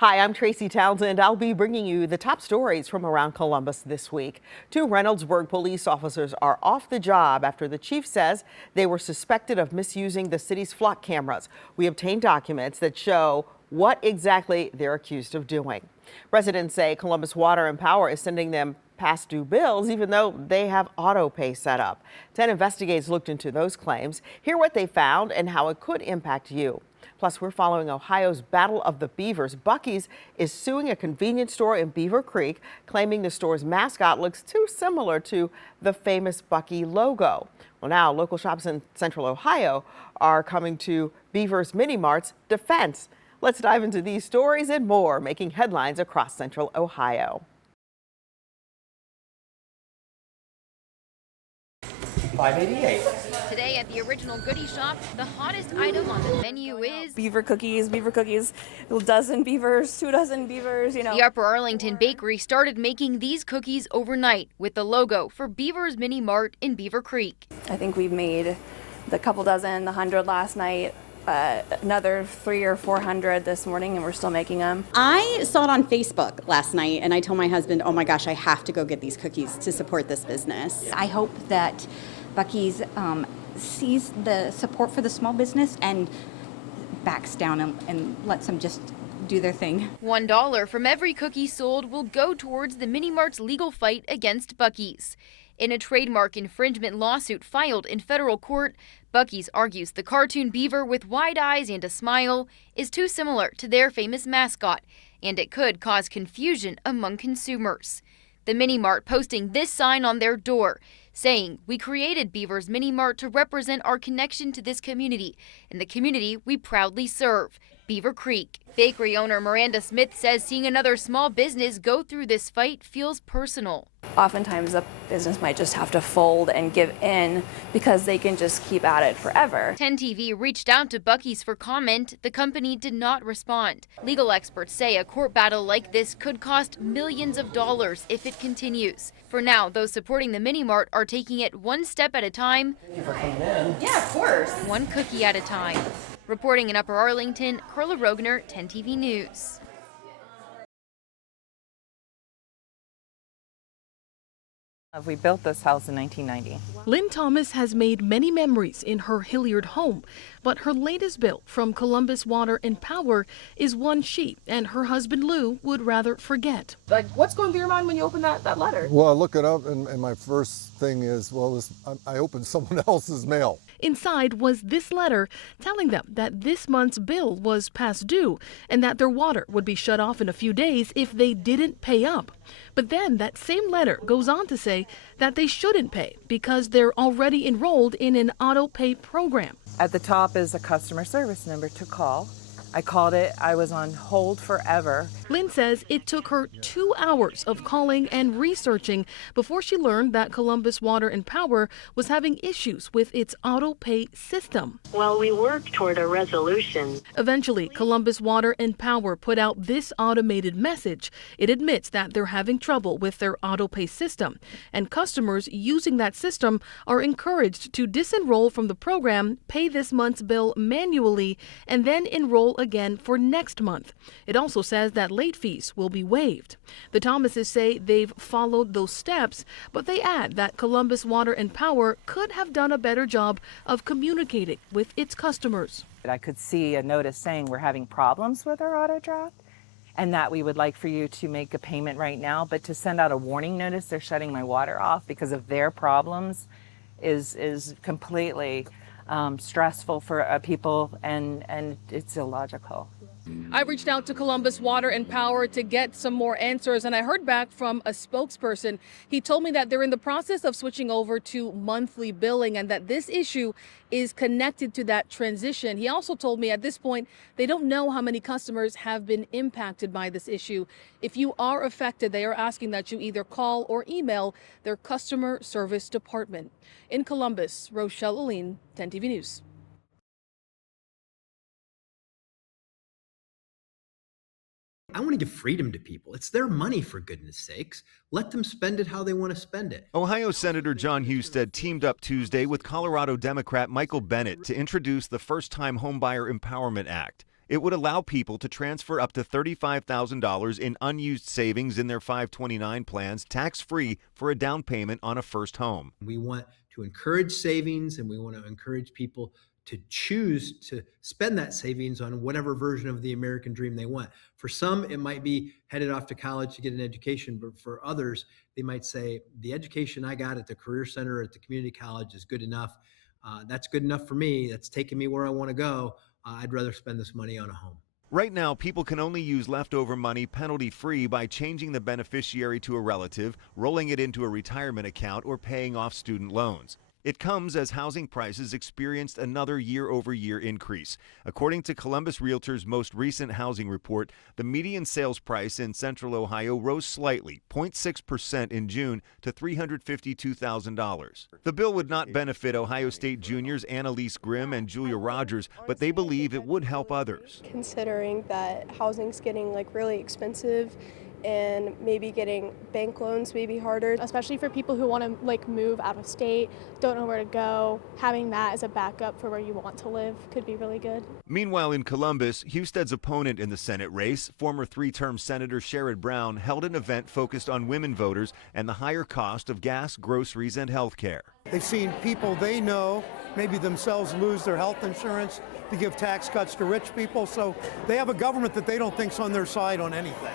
Hi, I'm Tracy Townsend. I'll be bringing you the top stories from around Columbus this week. 2 Reynoldsburg police officers are off the job after the chief says they were suspected of misusing the city's flock cameras. We obtained documents that show what exactly they're accused of doing. Residents say Columbus Water and Power is sending them past due bills, even though they have auto pay set up. 10 Investigates looked into those claims. Hear what they found and how it could impact you. Plus, we're following Ohio's Battle of the Beavers. Buc-ee's is suing a convenience store in Beaver Creek, claiming the store's mascot looks too similar to the famous Buc-ee logo. Well, now local shops in Central Ohio are coming to Beavers Mini Mart's defense. Let's dive into these stories and more, making headlines across Central Ohio. 588. Today at the original goodie shop, the hottest item on the menu is beaver cookies, a dozen beavers, 2 dozen beavers, you know. The Upper Arlington Bakery started making these cookies overnight with the logo for Beavers Mini Mart in Beaver Creek. I think we've made the couple dozen, 100 last night, another 300 or 400 this morning, and we're still making them. I saw it on Facebook last night, and I told my husband, oh my gosh, I have to go get these cookies to support this business. I hope that Buc-ee's sees the support for the small business and backs down and lets them just do their thing. $1 from every cookie sold will go towards the Mini Mart's legal fight against Buc-ee's. In a trademark infringement lawsuit filed in federal court, Buc-ee's argues the cartoon beaver with wide eyes and a smile is too similar to their famous mascot, and it could cause confusion among consumers. The Mini Mart posting this sign on their door, saying, "We created Beavers Mini Mart to represent our connection to this community and the community we proudly serve, Beaver Creek." Bakery owner Miranda Smith says seeing another small business go through this fight feels personal. Oftentimes a business might just have to fold and give in because they can just keep at it forever. 10 TV reached out to Buc-ee's for comment. The company did not respond. Legal experts say a court battle like this could cost millions of dollars if it continues. For now, those supporting the Mini Mart are taking it one step at a time. Thank you for coming in. Yeah, of course. One cookie at a time. Reporting in Upper Arlington, Carla Rogner, 10 TV News. We built this house in 1990. Lynn Thomas has made many memories in her Hilliard home, but her latest bill from Columbus Water and Power is one she and her husband Lou would rather forget. Like, what's going through your mind when you open that letter? Well, I look it up and my first thing is, well, I opened someone else's mail. Inside was this letter telling them that this month's bill was past due and that their water would be shut off in a few days if they didn't pay up. But then that same letter goes on to say that they shouldn't pay because they're already enrolled in an auto pay program. At the top is a customer service number to call. I called it. I was on hold forever. Lynn says it took her 2 hours of calling and researching before she learned that Columbus Water and Power was having issues with its auto pay system. Well, we worked toward a resolution. Eventually, Columbus Water and Power put out this automated message. It admits that they're having trouble with their auto pay system, and customers using that system are encouraged to disenroll from the program, pay this month's bill manually, and then enroll again for next month. It also says that late fees will be waived. The Thomases say they've followed those steps, but they add that Columbus Water and Power could have done a better job of communicating with its customers. I could see a notice saying we're having problems with our auto draft and that we would like for you to make a payment right now, but to send out a warning notice they're shutting my water off because of their problems is completely stressful for people, and it's illogical. I reached out to Columbus Water and Power to get some more answers, and I heard back from a spokesperson. He told me that they're in the process of switching over to monthly billing and that this issue is connected to that transition. He also told me at this point they don't know how many customers have been impacted by this issue. If you are affected, they are asking that you either call or email their customer service department. In Columbus, Rochelle Aline, 10 TV News. I want to give freedom to people. It's their money, for goodness sakes. Let them spend it how they want to spend it. Ohio Senator John Husted teamed up Tuesday with Colorado Democrat Michael Bennet to introduce the First-Time Homebuyer Empowerment Act. It would allow people to transfer up to $35,000 in unused savings in their 529 plans tax-free for a down payment on a first home. We want to encourage savings, and we want to encourage people to choose to spend that savings on whatever version of the American dream they want. For some, it might be headed off to college to get an education, but for others, they might say, the education I got at the Career Center or at the community college is good enough. That's good enough for me. That's taking me where I want to go. I'd rather spend this money on a home. Right now, people can only use leftover money penalty-free by changing the beneficiary to a relative, rolling it into a retirement account, or paying off student loans. It comes as housing prices experienced another year-over-year increase. According to Columbus Realtors' most recent housing report, the median sales price in Central Ohio rose slightly, 0.6% in June, to $352,000. The bill would not benefit Ohio State juniors Annalise Grimm and Julia Rogers, but they believe it would help others. Considering that housing's getting really expensive, and maybe getting bank loans may be harder, especially for people who want to move out of state, don't know where to go. Having that as a backup for where you want to live could be really good. Meanwhile, in Columbus, Husted's opponent in the Senate race, former three-term Senator Sherrod Brown, held an event focused on women voters and the higher cost of gas, groceries, and health care. They've seen people they know, maybe themselves, lose their health insurance to give tax cuts to rich people, so they have a government that they don't think's on their side on anything.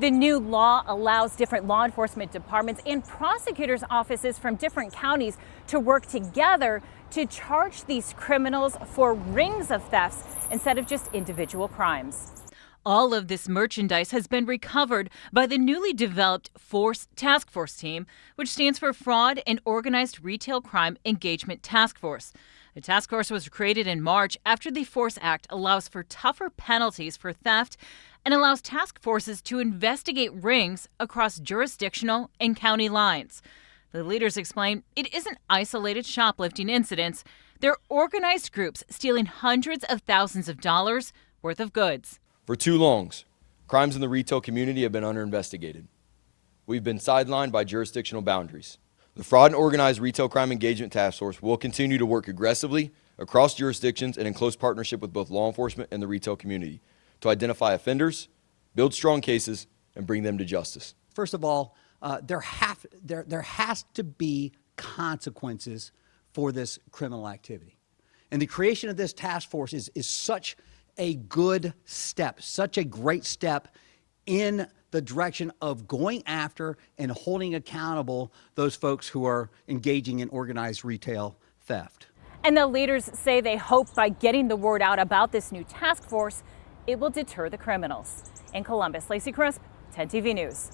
The new law allows different law enforcement departments and prosecutors' offices from different counties to work together to charge these criminals for rings of thefts instead of just individual crimes. All of this merchandise has been recovered by the newly developed Force Task Force team, which stands for Fraud and Organized Retail Crime Engagement Task Force. The task force was created in March after the Force Act allows for tougher penalties for theft and allows task forces to investigate rings across jurisdictional and county lines. The leaders explain it isn't isolated shoplifting incidents. They're organized groups stealing hundreds of thousands of dollars worth of goods. For too long, crimes in the retail community have been under-investigated. We've been sidelined by jurisdictional boundaries. The Fraud and Organized Retail Crime Engagement Task Force will continue to work aggressively across jurisdictions and in close partnership with both law enforcement and the retail community to identify offenders, build strong cases, and bring them to justice. First of all, there has to be consequences for this criminal activity. And the creation of this task force is such a good step, such a great step in the direction of going after and holding accountable those folks who are engaging in organized retail theft. And the leaders say they hope by getting the word out about this new task force, it will deter the criminals. In Columbus, Lacey Crisp, 10 TV News.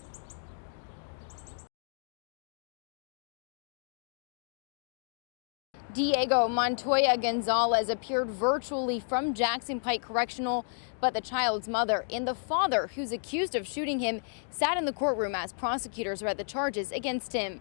Diego Montoya Gonzalez appeared virtually from Jackson Pike Correctional, but the child's mother and the father, who's accused of shooting him, sat in the courtroom as prosecutors read the charges against him.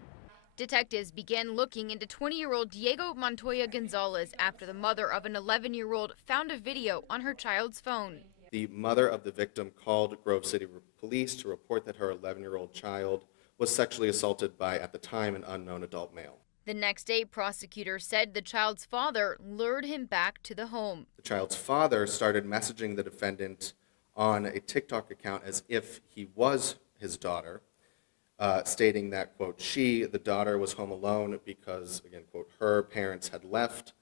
Detectives began looking into 20-year-old Diego Montoya Gonzalez after the mother of an 11-year-old found a video on her child's phone. The mother of the victim called Grove City Police to report that her 11-year-old child was sexually assaulted by, at the time, an unknown adult male. The next day, prosecutors said the child's father lured him back to the home. The child's father started messaging the defendant on a TikTok account as if he was his daughter, stating that, quote, the daughter, was home alone because, again, quote, her parents had left.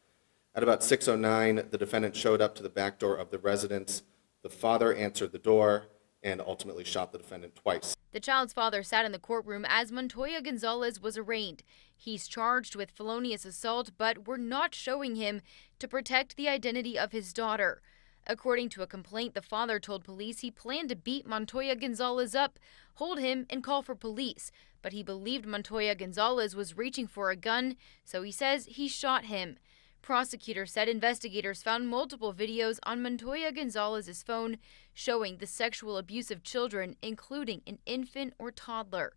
At about 6:09, the defendant showed up to the back door of the residence. The father answered the door and ultimately shot the defendant twice. The child's father sat in the courtroom as Montoya Gonzalez was arraigned. He's charged with felonious assault, but we're not showing him to protect the identity of his daughter. According to a complaint, the father told police he planned to beat Montoya Gonzalez up, hold him, and call for police. But he believed Montoya Gonzalez was reaching for a gun, so he says he shot him. Prosecutors said investigators found multiple videos on Montoya Gonzalez's phone showing the sexual abuse of children, including an infant or toddler.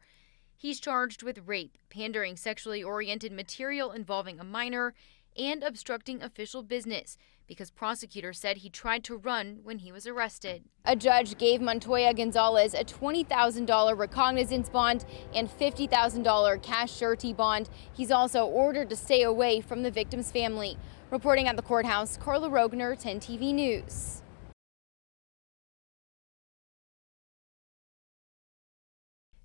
He's charged with rape, pandering sexually oriented material involving a minor, and obstructing official business because prosecutors said he tried to run when he was arrested. A judge gave Montoya Gonzalez a $20,000 recognizance bond and $50,000 cash surety bond. He's also ordered to stay away from the victim's family. Reporting at the courthouse, Carla Rogner, 10 TV News.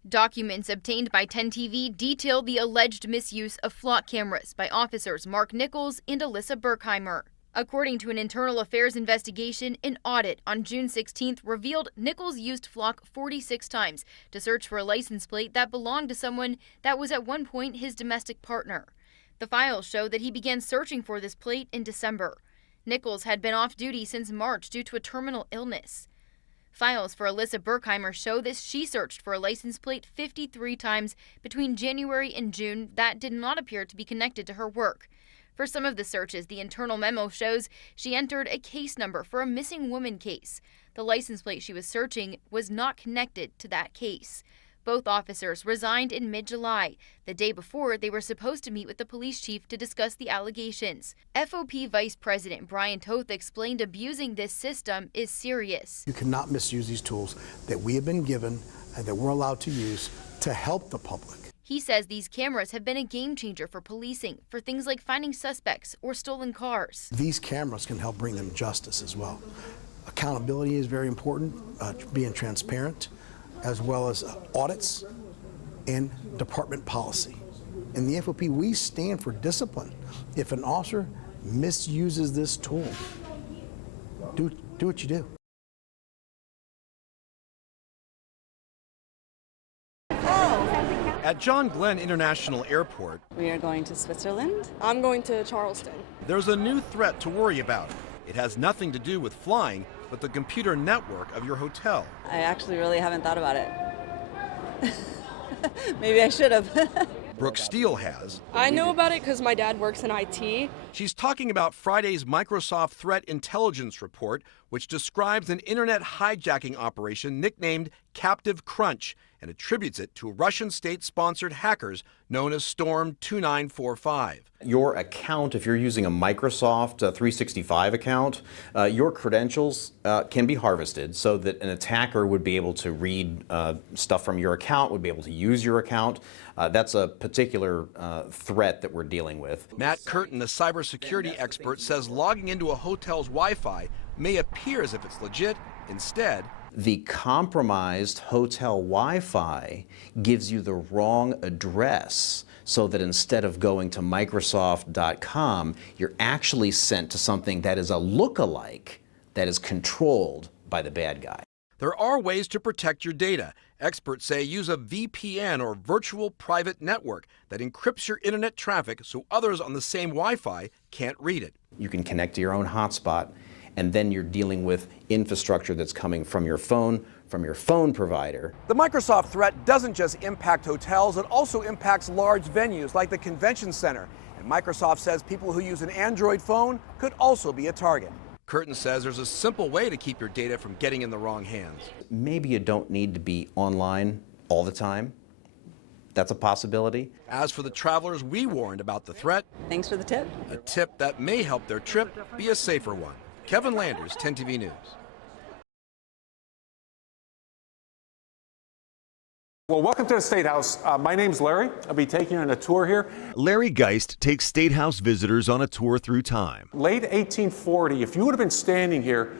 Documents obtained by 10 TV detail the alleged misuse of flock cameras by officers Mark Nichols and Alyssa Berkheimer. According to an internal affairs investigation, an audit on June 16th revealed Nichols used flock 46 times to search for a license plate that belonged to someone that was at one point his domestic partner. The files show that he began searching for this plate in December. Nichols had been off duty since March due to a terminal illness. Files for Alyssa Berkheimer show that she searched for a license plate 53 times between January and June that did not appear to be connected to her work. For some of the searches, the internal memo shows she entered a case number for a missing woman case. The license plate she was searching was not connected to that case. Both officers resigned in mid-July, the day before they were supposed to meet with the police chief to discuss the allegations. FOP Vice President Brian Toth explained abusing this system is serious. You cannot misuse these tools that we have been given and that we're allowed to use to help the public. He says these cameras have been a game changer for policing, for things like finding suspects or stolen cars. These cameras can help bring them justice as well. Accountability is very important, being transparent, as well as audits and department policy. In the FOP, we stand for discipline. If an officer misuses this tool, do what you do. At John Glenn International Airport, we are going to Switzerland. I'm going to Charleston. There's a new threat to worry about. It has nothing to do with flying, but the computer network of your hotel. I actually really haven't thought about it. Maybe I should have. Brooke Steele has. I know about it because my dad works in IT. She's talking about Friday's Microsoft Threat Intelligence Report, which describes an internet hijacking operation nicknamed Captive Crunch and attributes it to Russian state-sponsored hackers known as Storm 2945. Your account, if you're using a Microsoft 365 account, your credentials can be harvested so that an attacker would be able to read stuff from your account, would be able to use your account. That's a particular threat that we're dealing with. Matt Curtin, a cybersecurity expert, says logging into a hotel's Wi-Fi may appear as if it's legit. Instead, the compromised hotel Wi-Fi gives you the wrong address, so that instead of going to Microsoft.com, you're actually sent to something that is a look-alike that is controlled by the bad guy. There are ways to protect your data. Experts say use a VPN or virtual private network that encrypts your internet traffic so others on the same Wi-Fi can't read it. You can connect to your own hotspot, and then you're dealing with infrastructure that's coming from your phone provider. The Microsoft threat doesn't just impact hotels, it also impacts large venues like the convention center. And Microsoft says people who use an Android phone could also be a target. Curtin says there's a simple way to keep your data from getting in the wrong hands. Maybe you don't need to be online all the time. That's a possibility. As for the travelers we warned about the threat, thanks for the tip. A tip that may help their trip be a safer one. Kevin Landers, 10 TV News. Well, welcome to the Statehouse. My name's Larry. I'll be taking you on a tour here. Larry Geist takes Statehouse visitors on a tour through time. Late 1840, if you would have been standing here,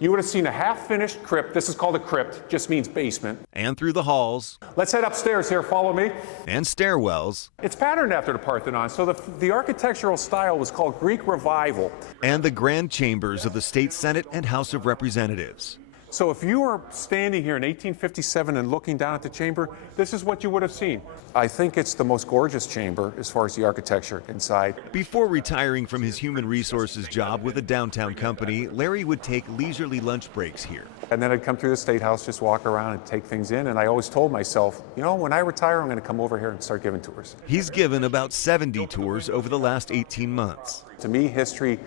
you would have seen a half-finished crypt. This is called a crypt, just means basement. And through the halls. Let's head upstairs here, follow me. And stairwells. It's patterned after the Parthenon, so the architectural style was called Greek Revival. And the grand chambers of the State Senate and House of Representatives. So if you were standing here in 1857 and looking down at the chamber, this is what you would have seen. I think it's the most gorgeous chamber as far as the architecture inside. Before retiring from his human resources job with a downtown company, Larry would take leisurely lunch breaks here. And then I'd come through the State House, just walk around and take things in. And I always told myself, you know, when I retire, I'm going to come over here and start giving tours. He's given about 70 tours over the last 18 months. To me, history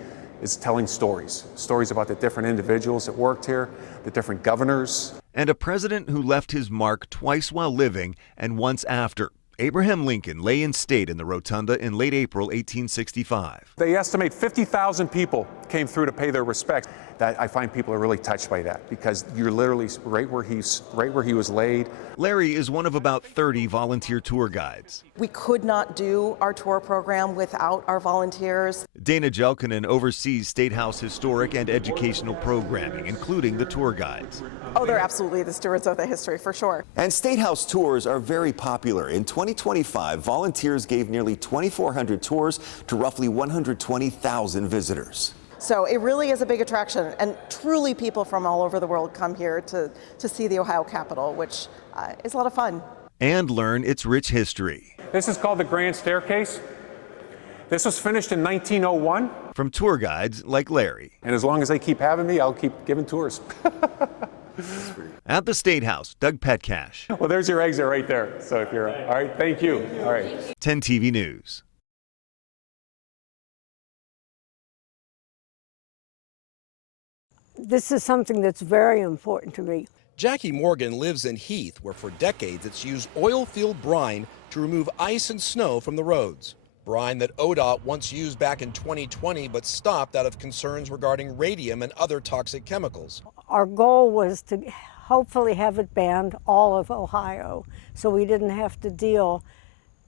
is telling stories. Stories about the different individuals that worked here, the different governors. And a president who left his mark twice while living and once after. Abraham Lincoln lay in state in the rotunda in late April 1865. They estimate 50,000 people came through to pay their respects. That I find people are really touched by that because you're literally right where he was laid. Larry is one of about 30 volunteer tour guides. We could not do our tour program without our volunteers. Dana Jelkinen oversees Statehouse historic and educational programming, including the tour guides. Oh, they're absolutely the stewards of the history, for sure. And Statehouse tours are very popular. In 2025, volunteers gave nearly 2,400 tours to roughly 120,000 visitors. So it really is a big attraction, and truly people from all over the world come here to see the Ohio Capitol, which is a lot of fun. And learn its rich history. This is called the Grand Staircase. This was finished in 1901. From tour guides like Larry. And as long as they keep having me, I'll keep giving tours. At the Statehouse, Doug Petcash. Well, there's your exit right there. So if you're, all right, thank you. All right. 10 TV News. This is something that's very important to me. Jackie Morgan lives in Heath, where for decades it's used oil-filled brine to remove ice and snow from the roads. Brine that ODOT once used back in 2020 but stopped out of concerns regarding radium and other toxic chemicals. Our goal was to hopefully have it banned all of Ohio, so we didn't have to deal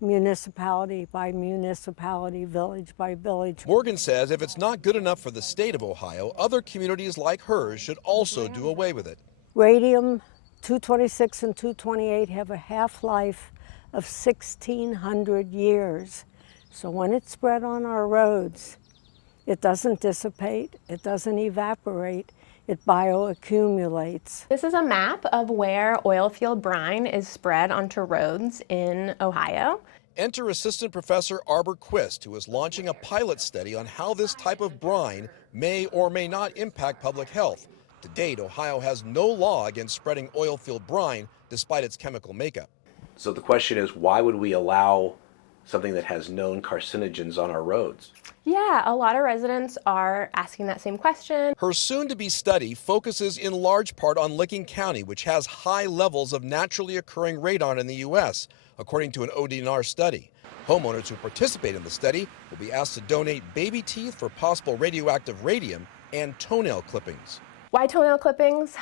municipality by municipality, village by village. Morgan says if it's not good enough for the state of Ohio, other communities like hers should also do away with it. Radium 226 and 228 have a half-life of 1,600 years. So when it's spread on our roads, it doesn't dissipate, it doesn't evaporate, it bioaccumulates. This is a map of where oil-filled brine is spread onto roads in Ohio. Enter Assistant Professor Arbor Quist, who is launching a pilot study on how this type of brine may or may not impact public health. To date, Ohio has no law against spreading oil-filled brine, despite its chemical makeup. So the question is, why would we allow something that has known carcinogens on our roads? Yeah, a lot of residents are asking that same question. Her soon-to-be study focuses in large part on Licking County, which has high levels of naturally occurring radon in the U.S., according to an ODNR study. Homeowners who participate in the study will be asked to donate baby teeth for possible radioactive radium and toenail clippings. Why toenail clippings?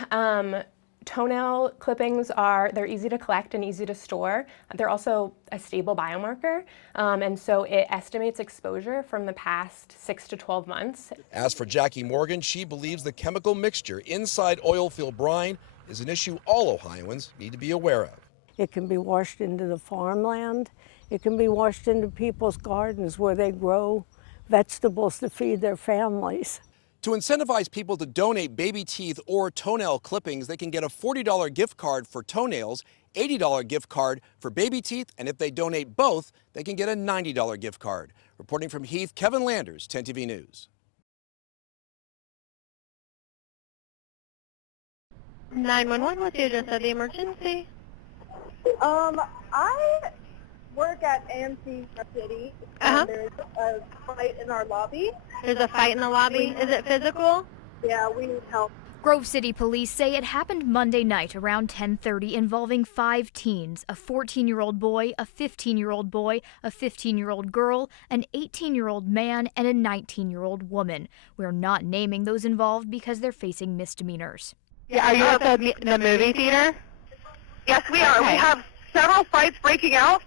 Toenail clippings they're easy to collect and easy to store. They're also a stable biomarker, and so it estimates exposure from the past 6 to 12 months. As for Jackie Morgan, she believes the chemical mixture inside oil-filled brine is an issue all Ohioans need to be aware of. It can be washed into the farmland. It can be washed into people's gardens where they grow vegetables to feed their families. To incentivize people to donate baby teeth or toenail clippings, they can get a $40 gift card for toenails, $80 gift card for baby teeth, and if they donate both, they can get a $90 gift card. Reporting from Heath, Kevin Landers, 10 TV News. 911, what's the address of the emergency? I work at AMC City, and there's a fight in our lobby. There's a fight in the lobby? Is it physical? Yeah, we need help. Grove City police say it happened Monday night around 10:30 involving 5 teens, a 14-year-old boy, a 15-year-old boy, a 15-year-old girl, an 18-year-old man, and a 19-year-old woman. We're not naming those involved because they're facing misdemeanors. Yeah, are you at the movie theater? Yes, we are. Okay. We have several fights breaking out.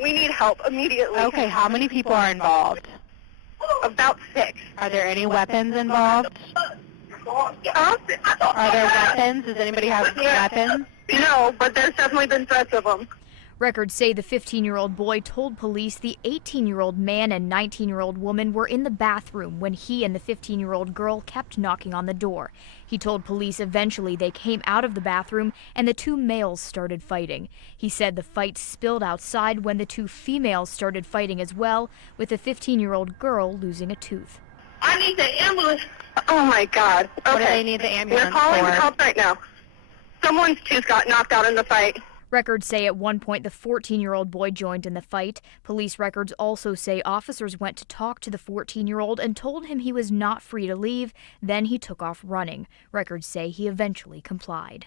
We need help immediately. Okay, how many people are involved? About 6. Are there any weapons involved? Yeah. Are there weapons? Does anybody have weapons? No, but there's definitely been threats of them. Records say the 15-year-old boy told police the 18-year-old man and 19-year-old woman were in the bathroom when he and the 15-year-old girl kept knocking on the door. He told police eventually they came out of the bathroom and the 2 males started fighting. He said the fight spilled outside when the 2 females started fighting as well, with the 15-year-old girl losing a tooth. I need the ambulance. Oh my God. Okay. What do they need the ambulance We're calling for? the cops right now. Someone's tooth got knocked out in the fight. Records say at one point the 14-year-old boy joined in the fight. Police records also say officers went to talk to the 14-year-old and told him he was not free to leave. Then he took off running. Records say he eventually complied.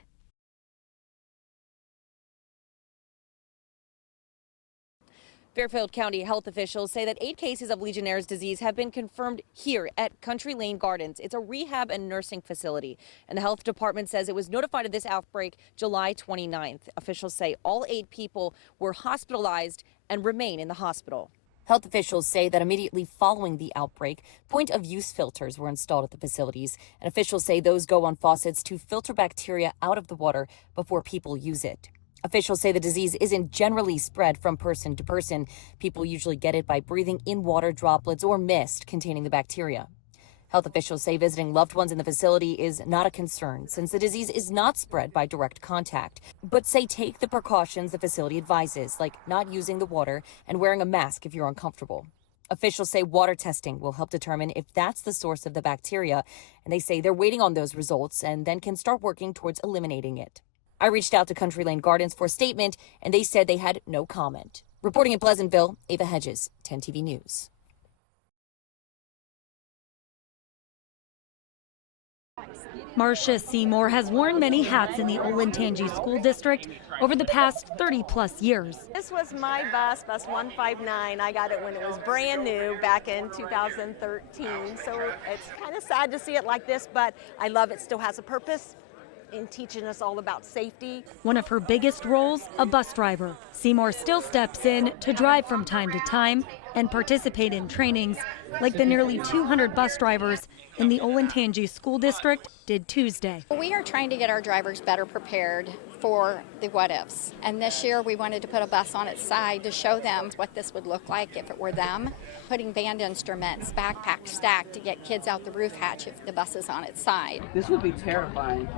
Fairfield County health officials say that 8 cases of Legionnaire's disease have been confirmed here at Country Lane Gardens. It's a rehab and nursing facility, and the health department says it was notified of this outbreak July 29th. Officials say all 8 people were hospitalized and remain in the hospital. Health officials say that immediately following the outbreak, point-of-use filters were installed at the facilities, and officials say those go on faucets to filter bacteria out of the water before people use it. Officials say the disease isn't generally spread from person to person. People usually get it by breathing in water droplets or mist containing the bacteria. Health officials say visiting loved ones in the facility is not a concern since the disease is not spread by direct contact, but say take the precautions the facility advises, like not using the water and wearing a mask if you're uncomfortable. Officials say water testing will help determine if that's the source of the bacteria, and they say they're waiting on those results and then can start working towards eliminating it. I reached out to Country Lane Gardens for a statement, and they said they had no comment. Reporting in Pleasantville, Ava Hedges, 10 TV News. Marcia Seymour has worn many hats in the Olentangy School District over the past 30-plus years. This was my bus 159. I got it when it was brand new back in 2013. So it's kind of sad to see it like this, but I love it. Still has a purpose in teaching us all about safety. One of her biggest roles, a bus driver. Seymour still steps in to drive from time to time and participate in trainings like the nearly 200 bus drivers in the Olentangy School District did Tuesday. We are trying to get our drivers better prepared for the what-ifs. And this year we wanted to put a bus on its side to show them what this would look like if it were them. Putting band instruments, backpacks stacked to get kids out the roof hatch if the bus is on its side. This would be terrifying,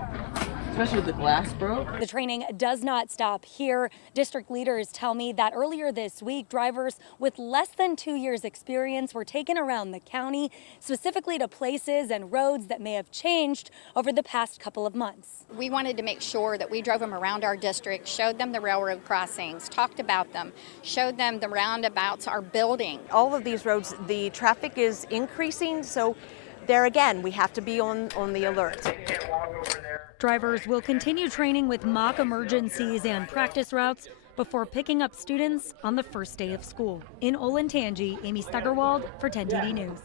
especially if the glass broke. The training does not stop here. District leaders tell me that earlier this week, drivers with less than 2 years experience were taken around the county, specifically to places and roads that may have changed over the past couple of months. We wanted to make sure that we drove them around our district, showed them the railroad crossings, talked about them, showed them the roundabouts, our building. All of these roads, the traffic is increasing, so there again, we have to be on the alert. Drivers will continue training with mock emergencies and practice routes before picking up students on the first day of school. In Olentangy, Amy Steigerwald for 10 TV News.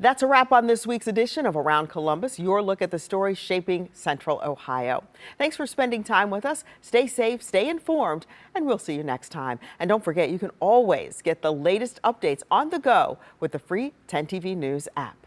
That's a wrap on this week's edition of Around Columbus, your look at the stories shaping Central Ohio. Thanks for spending time with us. Stay safe, stay informed, and we'll see you next time. And don't forget, you can always get the latest updates on the go with the free 10 TV News app.